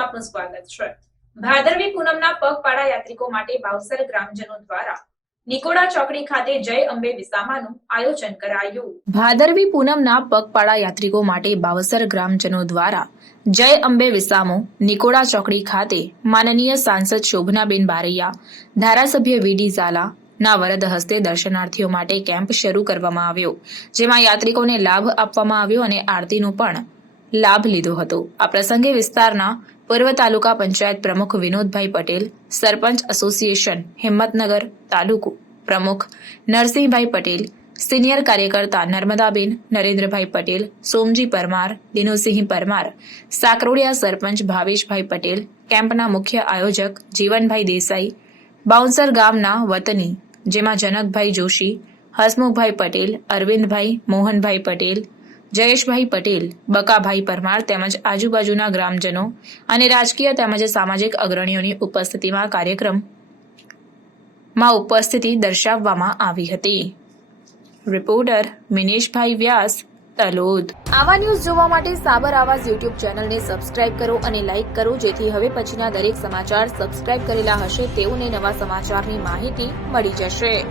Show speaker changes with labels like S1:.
S1: આપનું સ્વાગત છે. ભાદરવી પૂનમના પગપાળા યાત્રિકો માટે બાવસર ગ્રામજનો દ્વારા નિકોડા ચોકડી ખાતે જય અંબે વિસામાનું આયોજન કરાયું. ભાદરવી પૂનમના પગપાળા યાત્રિકો માટે બાવસર ગ્રામજનો દ્વારા જય અંબે વિસામો નિકોડા ચોકડી ખાતે માનનીય સાંસદ શોભનાબેન બારૈયા, ધારાસભ્ય વીડી ઝાલા ના વરદ હસ્તે દર્શનાર્થીઓ માટે કેમ્પ શરૂ કરવામાં આવ્યો, જેમાં યાત્રિકોને લાભ આપવામાં આવ્યો અને આરતીનો પણ લાભ લીધો હતો. આ પ્રસંગે વિસ્તારના પૂર્વ તાલુકા પંચાયત પ્રમુખ વિનોદભાઈ પટેલ, સરપંચ એસોસિએશન હિંમતનગર તાલુકો પ્રમુખ નરસિંહભાઈ પટેલ, સિનિયર કાર્યકર્તા નર્મદાબેન નરેન્દ્રભાઈ પટેલ, સોમજી પરમાર, દિનુસિંહ પરમાર, સાકરોડિયા સરપંચ ભાવેશભાઈ પટેલ, કેમ્પના મુખ્ય આયોજક જીવનભાઈ દેસાઈ, બાઉન્સર ગામના વતની જેમાં જનકભાઈ જોશી, હસમુખભાઈ પટેલ, અરવિંદભાઈ મોહનભાઈ પટેલ જયેશભાઈ પટેલ, બકાભાઈ પરમાર તેમજ આજુબાજુના ગ્રામજનો અને રાજકીય તેમજ સામાજિક અગ્રણીઓની ઉપસ્થિતિમાં કાર્યક્રમમાં ઉપસ્થિતિ દર્શાવવામાં આવી હતી. રિપોર્ટર મિનેશભાઈ વ્યાસ, તલોદ. આવા ન્યૂઝ જોવા માટે સાબર આવાજ યુટ્યુબ ચેનલને સબસ્ક્રાઇબ કરો અને લાઇક કરો, જેથી હવે પછીના દરેક સમાચાર સબસ્ક્રાઇબ કરેલા હશે તેઓને નવા સમાચારની માહિતી મળી જશે.